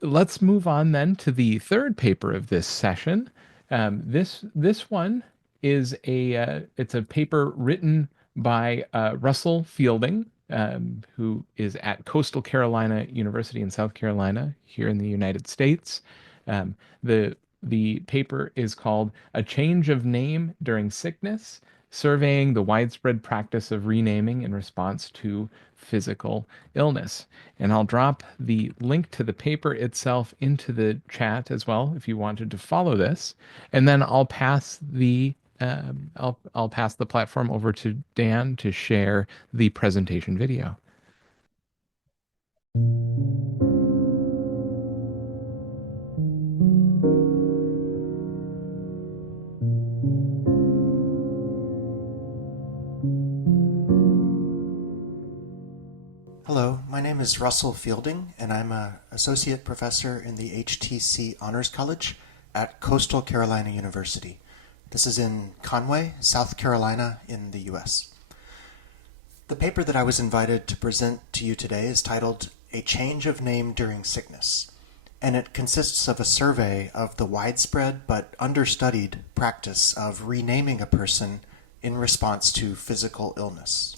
Let's move on then to the third paper of this session. This one is it's a paper written by Russell Fielding, who is at Coastal Carolina University in South Carolina here in the United States. Um, the paper is called "A Change of Name During Sickness: Surveying the Widespread Practice of Renaming in Response to Physical Illness." And I'll drop the link to the paper itself into the chat as well if you wanted to follow this. And then I'll pass the platform over to Dan to share the presentation video. Hello, my name is Russell Fielding, and I'm an associate professor in the HTC Honors College at Coastal Carolina University. This is in Conway, South Carolina, in the US. The paper that I was invited to present to you today is titled "A Change of Name During Sickness," and it consists of a survey of the widespread but understudied practice of renaming a person in response to physical illness.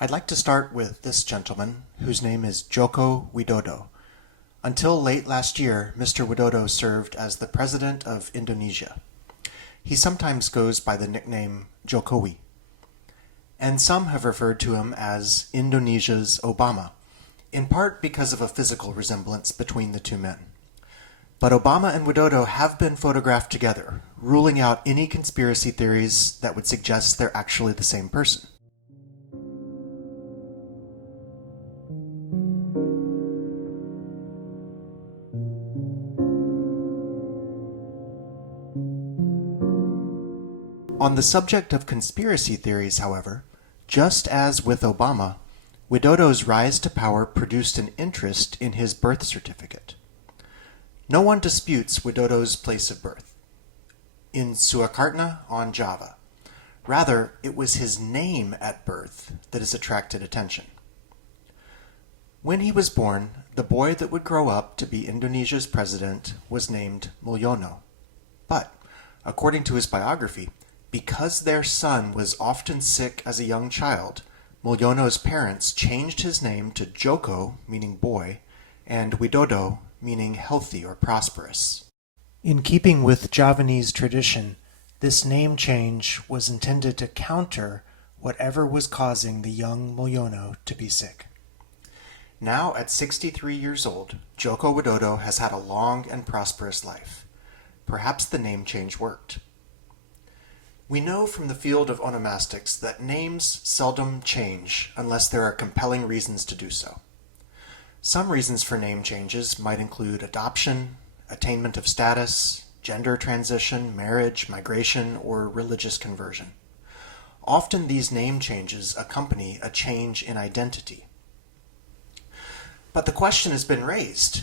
I'd like to start with this gentleman, whose name is Joko Widodo. Until late last year, Mr. Widodo served as the president of Indonesia. He sometimes goes by the nickname Jokowi, and some have referred to him as Indonesia's Obama, in part because of a physical resemblance between the two men. But Obama and Widodo have been photographed together, ruling out any conspiracy theories that would suggest they're actually the same person. On the subject of conspiracy theories, however, just as with Obama, Widodo's rise to power produced an interest in his birth certificate. No one disputes Widodo's place of birth, in Surakarta on Java. Rather, it was his name at birth that has attracted attention. When he was born, the boy that would grow up to be Indonesia's president was named Mulyono. But, according to his biography, because their son was often sick as a young child, Mulyono's parents changed his name to Joko, meaning boy, and Widodo, meaning healthy or prosperous. In keeping with Javanese tradition, this name change was intended to counter whatever was causing the young Mulyono to be sick. Now, at 63 years old, Joko Widodo has had a long and prosperous life. Perhaps the name change worked. We know from the field of onomastics that names seldom change unless there are compelling reasons to do so. Some reasons for name changes might include adoption, attainment of status, gender transition, marriage, migration, or religious conversion. Often these name changes accompany a change in identity. But the question has been raised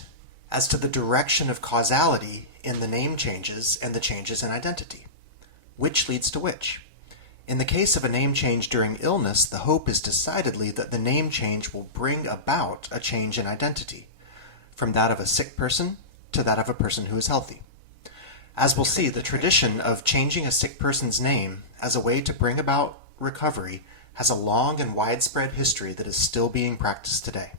as to the direction of causality in the name changes and the changes in identity. Which leads to which? In the case of a name change during illness, the hope is decidedly that the name change will bring about a change in identity, from that of a sick person to that of a person who is healthy. As we'll see, the tradition of changing a sick person's name as a way to bring about recovery has a long and widespread history that is still being practiced today.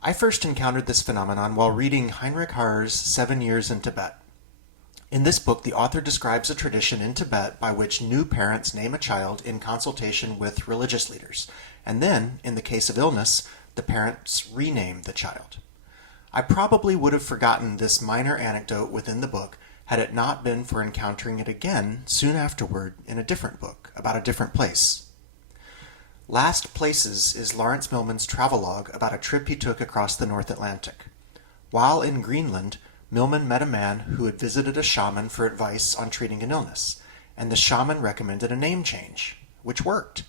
I first encountered this phenomenon while reading Heinrich Harr's 7 Years in Tibet. In this book, the author describes a tradition in Tibet by which new parents name a child in consultation with religious leaders, and then, in the case of illness, the parents rename the child. I probably would have forgotten this minor anecdote within the book had it not been for encountering it again soon afterward in a different book about a different place. Last Places is Lawrence Millman's travelogue about a trip he took across the North Atlantic. While in Greenland, Millman met a man who had visited a shaman for advice on treating an illness, and the shaman recommended a name change, which worked.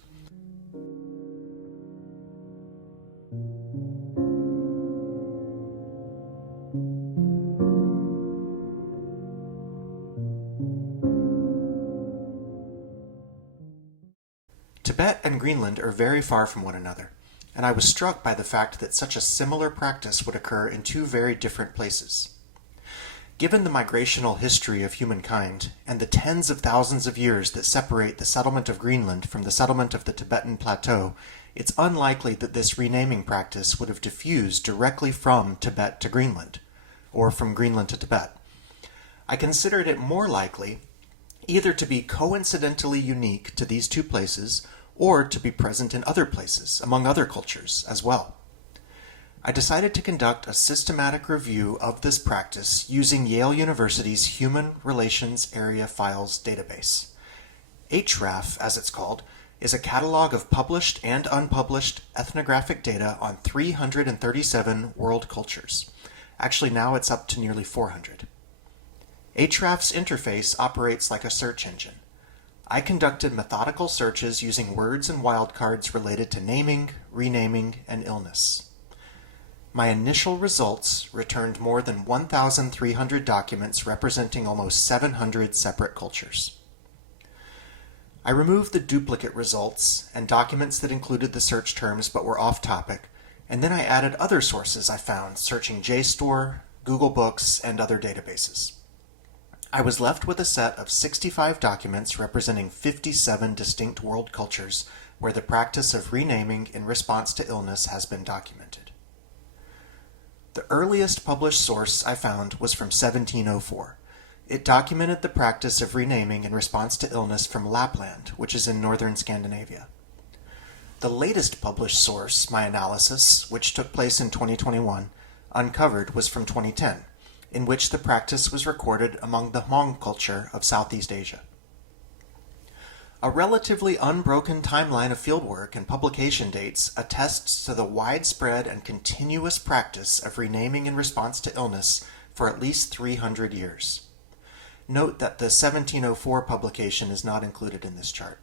Tibet and Greenland are very far from one another. and I was struck by the fact that such a similar practice would occur in two very different places. Given the migrational history of humankind and the tens of thousands of years that separate the settlement of Greenland from the settlement of the Tibetan Plateau, it's unlikely that this renaming practice would have diffused directly from Tibet to Greenland, or from Greenland to Tibet. I considered it more likely either to be coincidentally unique to these two places or to be present in other places, among other cultures as well. I decided to conduct a systematic review of this practice using Yale University's Human Relations Area Files database. HRAF, as it's called, is a catalog of published and unpublished ethnographic data on 337 world cultures. Actually, now it's up to nearly 400. HRAF's interface operates like a search engine. I conducted methodical searches using words and wildcards related to naming, renaming, and illness. My initial results returned more than 1,300 documents representing almost 700 separate cultures. I removed the duplicate results and documents that included the search terms but were off topic, and then I added other sources I found searching JSTOR, Google Books, and other databases. I was left with a set of 65 documents representing 57 distinct world cultures where the practice of renaming in response to illness has been documented. The earliest published source I found was from 1704. It documented the practice of renaming in response to illness from Lapland, which is in northern Scandinavia. The latest published source, my analysis, which took place in 2021, uncovered was from 2010, in which the practice was recorded among the Hmong culture of Southeast Asia. A relatively unbroken timeline of fieldwork and publication dates attests to the widespread and continuous practice of renaming in response to illness for at least 300 years. Note that the 1704 publication is not included in this chart.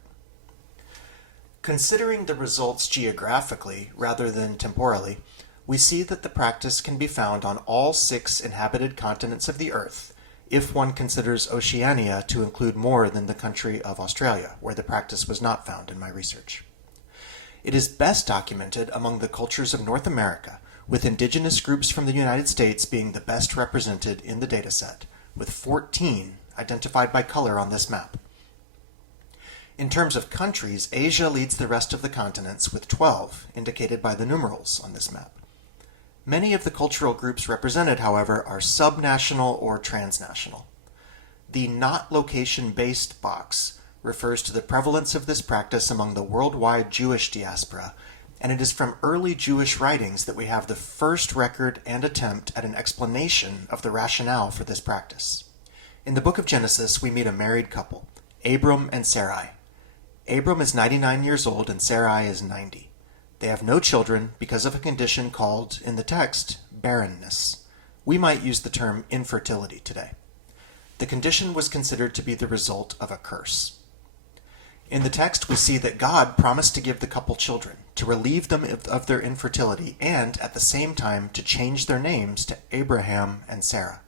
Considering the results geographically rather than temporally, we see that the practice can be found on all 6 inhabited continents of the Earth, if one considers Oceania to include more than the country of Australia, where the practice was not found in my research. It is best documented among the cultures of North America, with indigenous groups from the United States being the best represented in the dataset, with 14 identified by color on this map. In terms of countries, Asia leads the rest of the continents with 12, indicated by the numerals on this map. Many of the cultural groups represented, however, are subnational or transnational. The not location-based box refers to the prevalence of this practice among the worldwide Jewish diaspora, and it is from early Jewish writings that we have the first record and attempt at an explanation of the rationale for this practice. In the book of Genesis, we meet a married couple, Abram and Sarai. Abram is 99 years old and Sarai is 90. They have no children because of a condition called, in the text, barrenness. We might use the term infertility today. The condition was considered to be the result of a curse. In the text, we see that God promised to give the couple children, to relieve them of their infertility, and, at the same time, to change their names to Abraham and Sarah.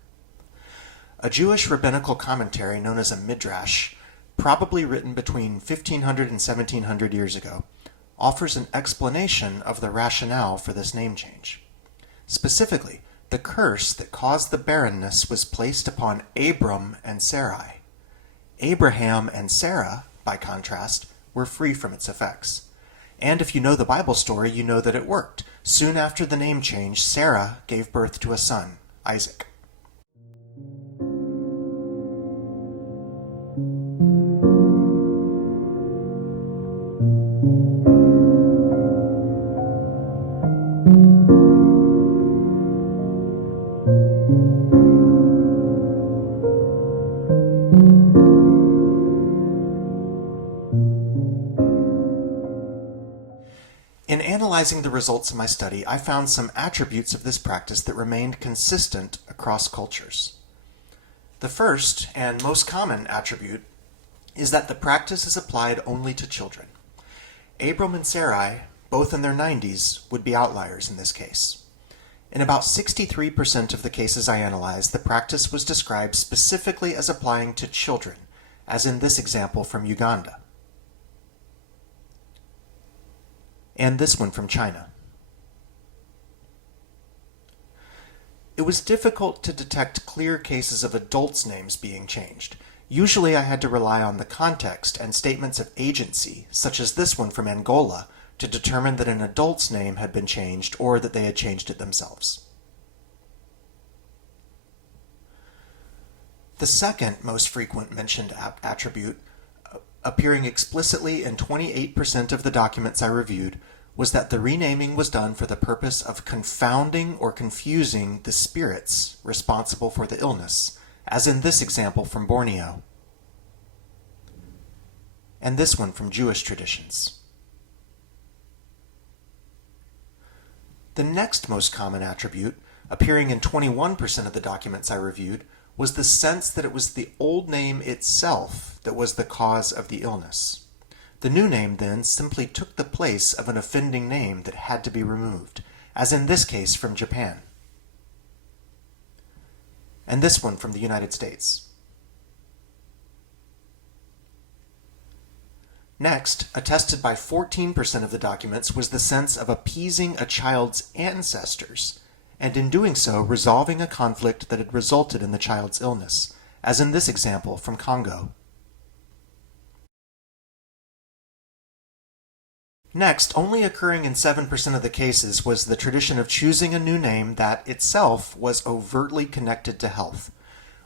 A Jewish rabbinical commentary known as a midrash, probably written between 1500 and 1700 years ago, offers an explanation of the rationale for this name change. Specifically, the curse that caused the barrenness was placed upon Abram and Sarai. Abraham and Sarah, by contrast, were free from its effects. And if you know the Bible story, you know that it worked. Soon after the name change, Sarah gave birth to a son, Isaac. In analyzing the results of my study, I found some attributes of this practice that remained consistent across cultures. The first, and most common attribute, is that the practice is applied only to children. Abram and Sarai, both in their 90s, would be outliers in this case. In about 63% of the cases I analyzed, the practice was described specifically as applying to children, as in this example from Uganda, and this one from China. it was difficult to detect clear cases of adults' names being changed. Usually I had to rely on the context and statements of agency, such as this one from Angola, to determine that an adult's name had been changed or that they had changed it themselves. The second most frequent mentioned attribute, appearing explicitly in 28% of the documents I reviewed, was that the renaming was done for the purpose of confounding or confusing the spirits responsible for the illness, as in this example from Borneo, and this one from Jewish traditions. The next most common attribute, appearing in 21% of the documents I reviewed, was the sense that it was the old name itself that was the cause of the illness. The new name, then, simply took the place of an offending name that had to be removed, as in this case from Japan, and this one from the United States. Next, attested by 14% of the documents, was the sense of appeasing a child's ancestors, and in doing so resolving a conflict that had resulted in the child's illness, as in this example from Congo. Next, only occurring in 7% of the cases, was the tradition of choosing a new name that itself was overtly connected to health.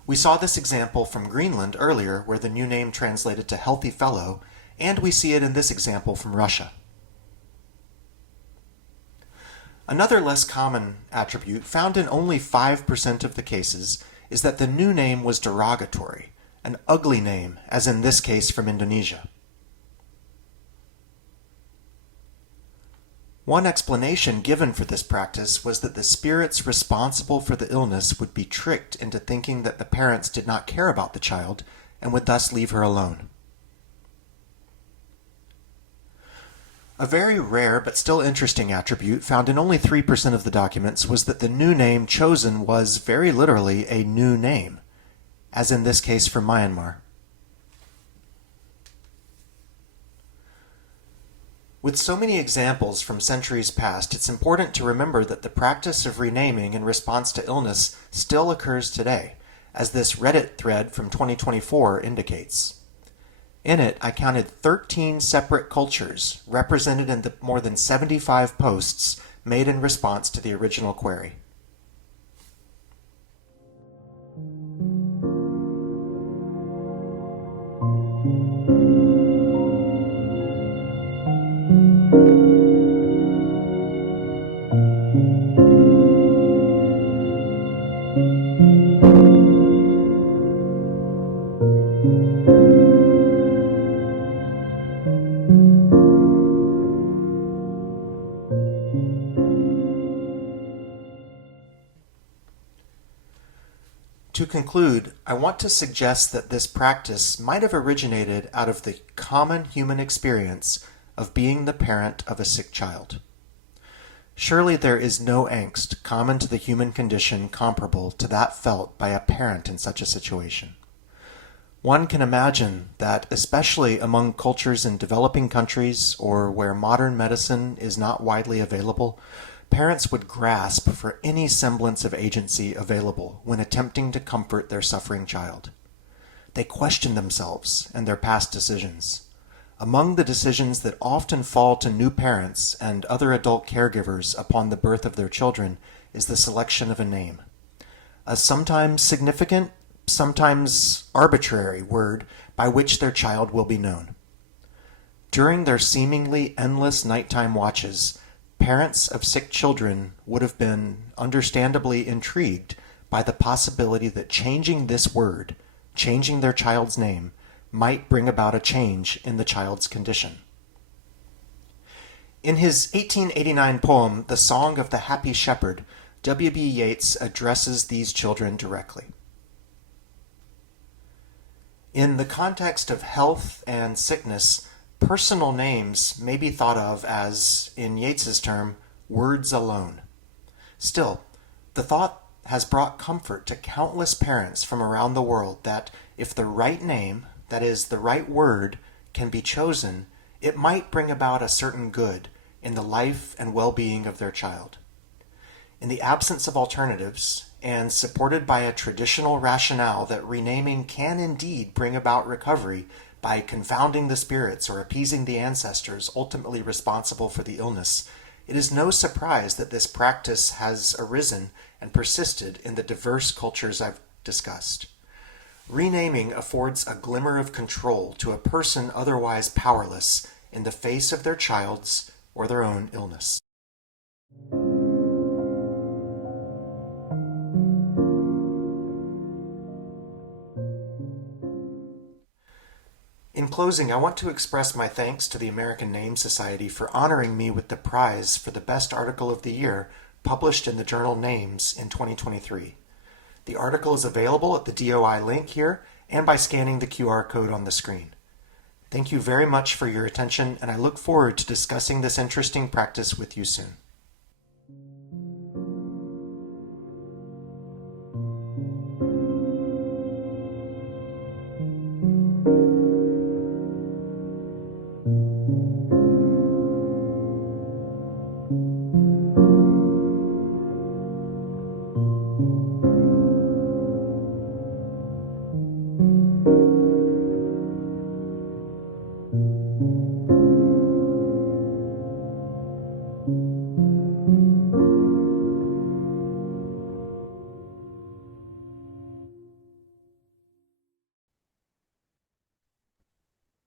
We saw this example from Greenland earlier, where the new name translated to healthy fellow, and we see it in this example from Russia. Another less common attribute, found in only 5% of the cases, is that the new name was derogatory, an ugly name, as in this case from Indonesia. One explanation given for this practice was that the spirits responsible for the illness would be tricked into thinking that the parents did not care about the child and would thus leave her alone. A very rare but still interesting attribute found in only 3% of the documents was that the new name chosen was very literally a new name, as in this case from Myanmar. With so many examples from centuries past, it's important to remember that the practice of renaming in response to illness still occurs today, as this Reddit thread from 2024 indicates. In it, I counted 13 separate cultures represented in the more than 75 posts made in response to the original query. To conclude, I want to suggest that this practice might have originated out of the common human experience of being the parent of a sick child. Surely there is no angst common to the human condition comparable to that felt by a parent in such a situation. One can imagine that, especially among cultures in developing countries or where modern medicine is not widely available, parents would grasp for any semblance of agency available when attempting to comfort their suffering child. They question themselves and their past decisions. Among the decisions that often fall to new parents and other adult caregivers upon the birth of their children is the selection of a name. A sometimes significant, sometimes arbitrary word by which their child will be known. During their seemingly endless nighttime watches, parents of sick children would have been understandably intrigued by the possibility that changing this word, changing their child's name, might bring about a change in the child's condition. In his 1889 poem, The Song of the Happy Shepherd, W.B. Yeats addresses these children directly. In the context of health and sickness, personal names may be thought of as, in Yeats's term, words alone. Still, the thought has brought comfort to countless parents from around the world that if the right name, that is, the right word, can be chosen, it might bring about a certain good in the life and well-being of their child. In the absence of alternatives, and supported by a traditional rationale that renaming can indeed bring about recovery by confounding the spirits or appeasing the ancestors ultimately responsible for the illness, it is no surprise that this practice has arisen and persisted in the diverse cultures I've discussed. Renaming affords a glimmer of control to a person otherwise powerless in the face of their child's or their own illness. In closing, I want to express my thanks to the American Name Society for honoring me with the prize for the best article of the year published in the journal Names in 2023. The article is available at the DOI link here and by scanning the QR code on the screen. Thank you very much for your attention, and I look forward to discussing this interesting practice with you soon.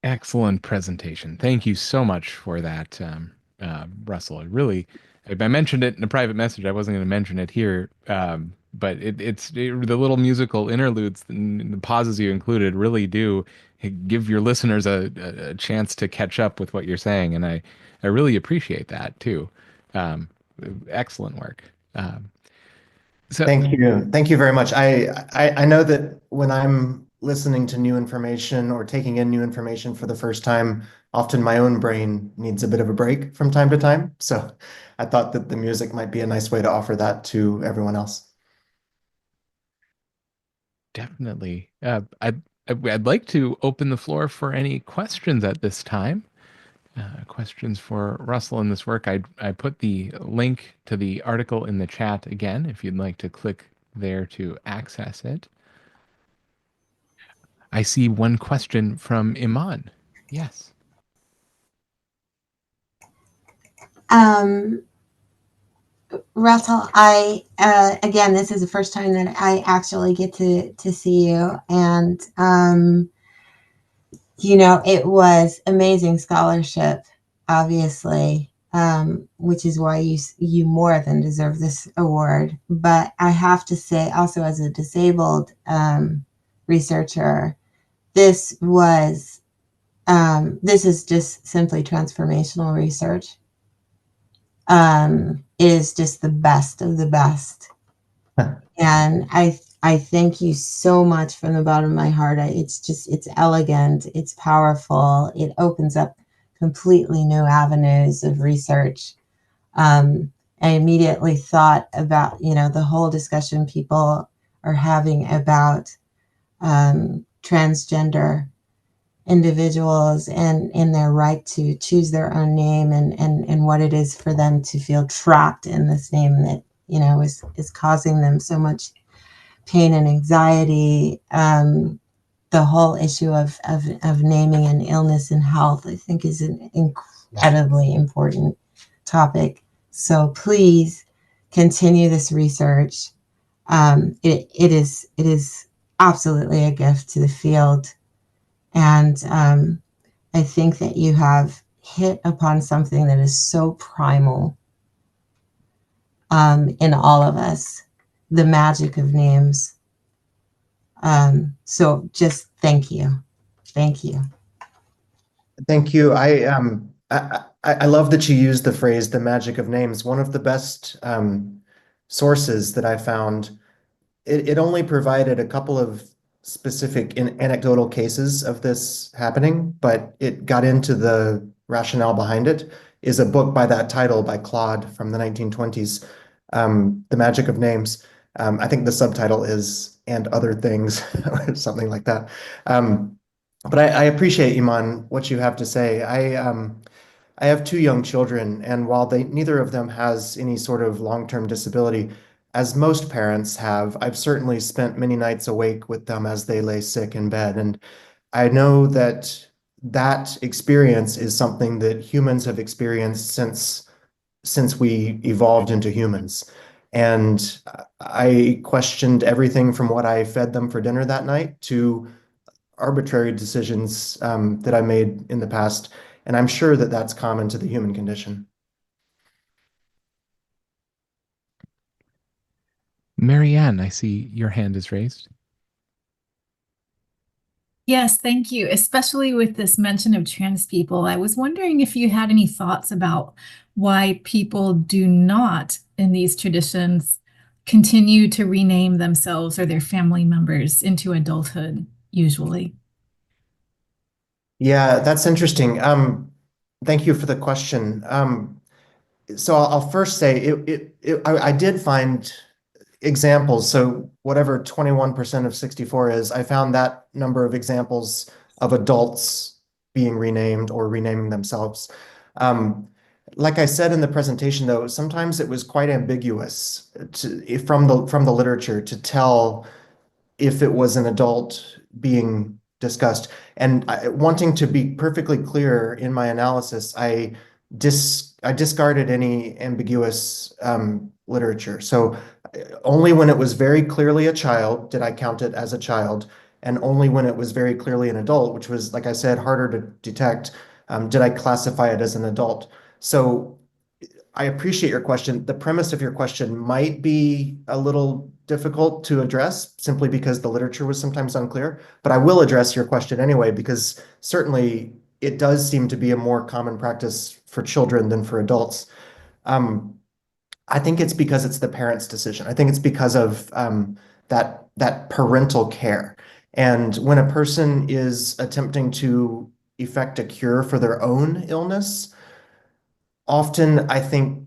Excellent presentation. Thank you so much for that, Russell. I mentioned it in a private message. I wasn't going to mention it here, but the little musical interludes and the pauses you included really do give your listeners a chance to catch up with what you're saying, and I really appreciate that too. Um, Excellent work. So Thank you. Thank you very much. I know that when I'm listening to new information or taking in new information for the first time, often my own brain needs a bit of a break from time to time. So I thought that the music might be a nice way to offer that to everyone else. definitely, I'd like to open the floor for any questions at this time. Questions for Russell in this work. I put the link to the article in the chat again if you'd like to click there to access it. I see one question from Iman. Yes. Um, Russell, I again, this is the first time that I actually get to see you, and it was amazing scholarship, obviously, which is why you more than deserve this award. But I have to say, also as a disabled researcher, this was this is just simply transformational research. Is just the best of the best. And I thank you so much from the bottom of my heart. It's elegant, it's powerful, it opens up completely new avenues of research. I immediately thought about, the whole discussion people are having about transgender individuals and in their right to choose their own name and what it is for them to feel trapped in this name that is causing them so much pain and anxiety. The whole issue of naming an illness and health, I think, is an incredibly important topic. So please continue this research. It is absolutely a gift to the field. And I think that you have hit upon something that is so primal in all of us, the magic of names. So just thank you. Thank you. Thank you. I love that you used the phrase "the magic of names." One of the best sources that I found, it only provided a couple of specific anecdotal cases of this happening, but it got into the rationale behind it, is a book by that title by Claude from the 1920s, The Magic of Names. I think the subtitle is "And Other Things" or something like that. But I appreciate, Iman, what you have to say. I have two young children, and while neither of them has any sort of long-term disability, as most parents have, I've certainly spent many nights awake with them as they lay sick in bed. And I know that that experience is something that humans have experienced since we evolved into humans. And I questioned everything from what I fed them for dinner that night to arbitrary decisions that I made in the past. And I'm sure that that's common to the human condition. Marianne, I see your hand is raised. Yes, thank you. Especially with this mention of trans people, I was wondering if you had any thoughts about why people do not, in these traditions, continue to rename themselves or their family members into adulthood, usually. Yeah, that's interesting. Thank you for the question. So I'll first say I did find examples. So whatever 21% of 64 is, I found that number of examples of adults being renamed or renaming themselves. Um, like I said in the presentation, though, sometimes it was quite ambiguous from the literature to tell if it was an adult being discussed. And wanting to be perfectly clear in my analysis, I discarded any ambiguous literature. So only when it was very clearly a child did I count it as a child, and only when it was very clearly an adult, which was, like I said, harder to detect, did I classify it as an adult. So I appreciate your question. The premise of your question might be a little difficult to address simply because the literature was sometimes unclear, but I will address your question anyway, because certainly it does seem to be a more common practice for children than for adults. Um, I think it's because it's the parent's decision. I think it's because of that parental care. And when a person is attempting to effect a cure for their own illness, often I think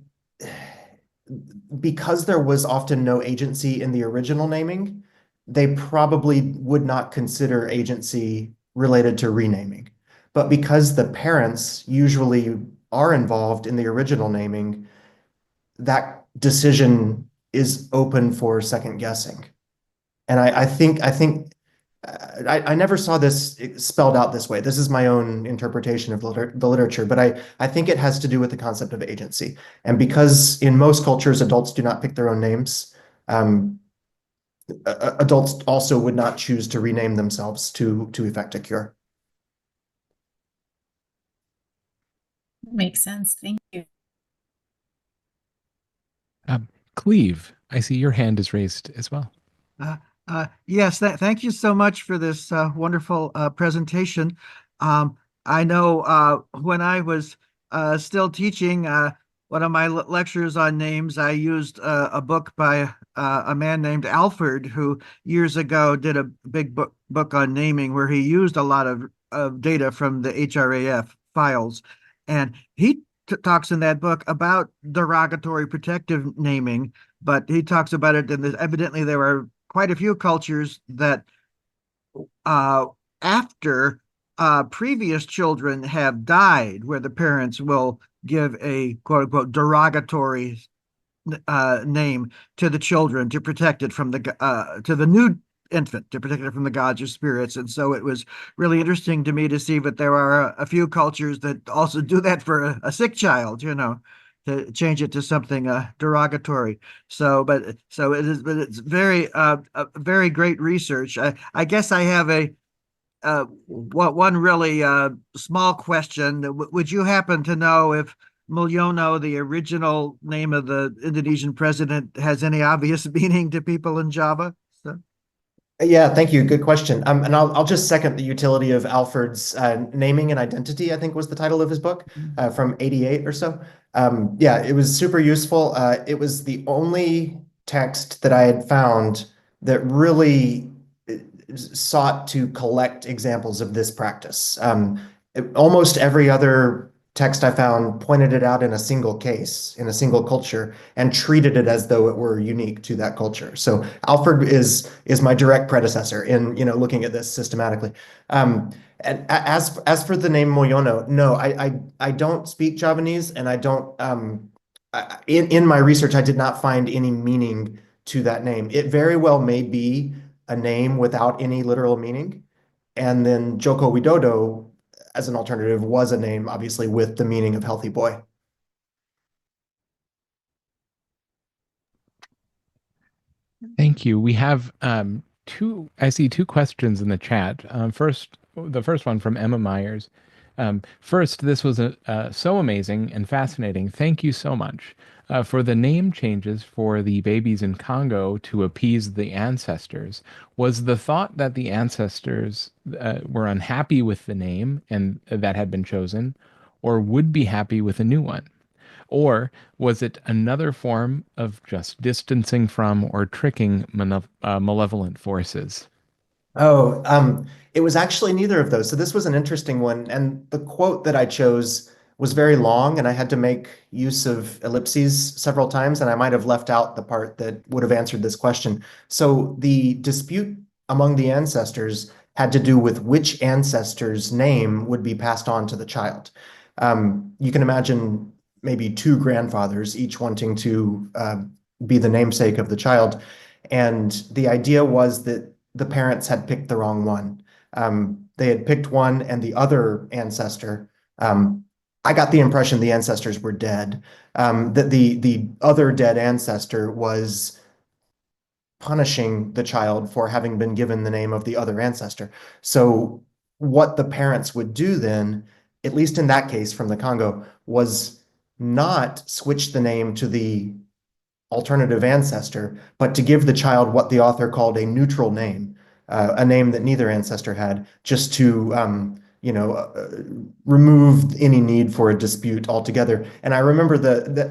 because there was often no agency in the original naming, they probably would not consider agency related to renaming. But because the parents usually are involved in the original naming, that decision is open for second guessing. And I never saw this spelled out this way. This is my own interpretation of the literature, but I think it has to do with the concept of agency. And because in most cultures, adults do not pick their own names, um, adults also would not choose to rename themselves to effect a cure. Makes sense. Thank you. Cleve, I see your hand is raised as well. Yes, thank you so much for this wonderful presentation. I know when I was still teaching, one of my lectures on names, I used a book by a man named Alford, who years ago did a big book on naming, where he used a lot of data from the HRAF files. And he talks in that book about derogatory protective naming, but he talks about it, and evidently there are quite a few cultures that uh, after previous children have died, where the parents will give a quote unquote derogatory name to the children to protect it from to the new infant, to protect it from the gods or spirits. And so it was really interesting to me to see that there are a few cultures that also do that for a sick child, to change it to something derogatory. But it's very very great research. I guess I have one really small question. Would you happen to know if Mulyono, the original name of the Indonesian president, has any obvious meaning to people in Java? So. Yeah, thank you. Good question. And I'll just second the utility of Alfred's Naming and Identity, I think was the title of his book from 88 or so. Yeah, it was super useful. It was the only text that I had found that really sought to collect examples of this practice. Almost every other text I found pointed it out in a single case, in a single culture, and treated it as though it were unique to that culture. So Alfred is my direct predecessor in looking at this systematically. And as for the name Moyono, no, I don't speak Javanese, and I don't in my research I did not find any meaning to that name. It very well may be a name without any literal meaning. And then Joko Widodo, as an alternative, was a name, obviously, with the meaning of healthy boy. Thank you. We have I see two questions in the chat. The first one from Emma Myers. First, this was so amazing and fascinating. Thank you so much for the name changes for the babies in Congo to appease the ancestors. Was the thought that the ancestors were unhappy with the name and that had been chosen, or would be happy with a new one? Or was it another form of just distancing from or tricking malevolent forces? Oh, it was actually neither of those. So this was an interesting one. And the quote that I chose was very long, and I had to make use of ellipses several times, and I might have left out the part that would have answered this question. So the dispute among the ancestors had to do with which ancestor's name would be passed on to the child. You can imagine maybe two grandfathers, each wanting to be the namesake of the child. And the idea was that the parents had picked the wrong one. They had picked one, and the other ancestor, I got the impression the ancestors were dead, that the other dead ancestor was punishing the child for having been given the name of the other ancestor. So what the parents would do then, at least in that case from the Congo, was not switch the name to the alternative ancestor, but to give the child what the author called a neutral name, a name that neither ancestor had, just to remove any need for a dispute altogether. And I remember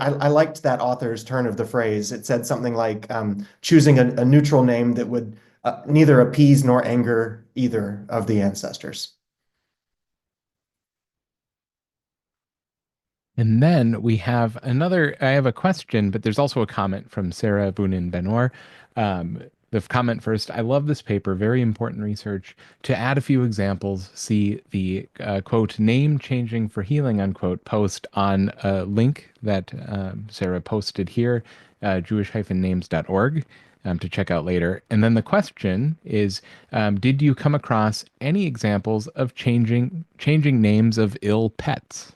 I liked that author's turn of the phrase. It said something like choosing a neutral name that would neither appease nor anger either of the ancestors. And then I have a question, but there's also a comment from Sarah Bounin Benor. The comment first, I love this paper, very important research. To add a few examples, see the quote, name changing for healing, unquote, post on a link that Sarah posted here, jewish-names.org. To check out later. And then the question is, did you come across any examples of changing names of ill pets?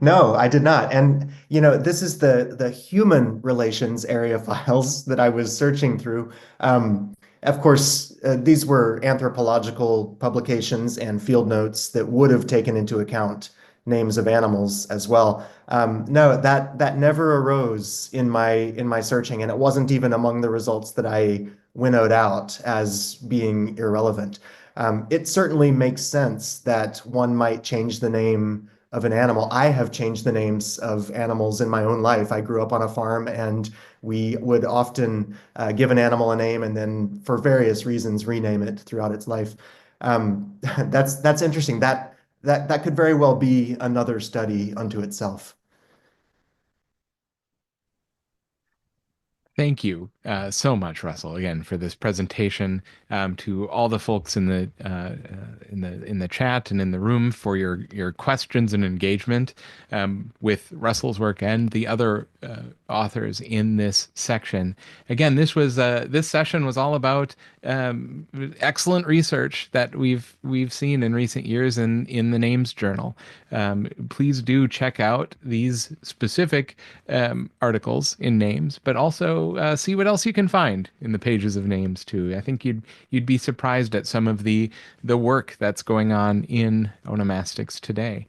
No, I did not. And this is the human relations area files that I was searching through. Of course, these were anthropological publications and field notes that would have taken into account names of animals as well. No, that never arose in my searching, and it wasn't even among the results that I winnowed out as being irrelevant. It certainly makes sense that one might change the name of an animal. I have changed the names of animals in my own life. I grew up on a farm, and we would often give an animal a name and then, for various reasons, rename it throughout its life. That's interesting. That could very well be another study unto itself. Thank you so much, Russell, again for this presentation. To all the folks in the chat and in the room for your questions and engagement with Russell's work and the other authors in this section. Again, this session was all about excellent research that we've seen in recent years in the Names Journal. Please do check out these specific articles in Names, but also see what else you can find in the pages of Names too. I think you'd be surprised at some of the work that's going on in onomastics today.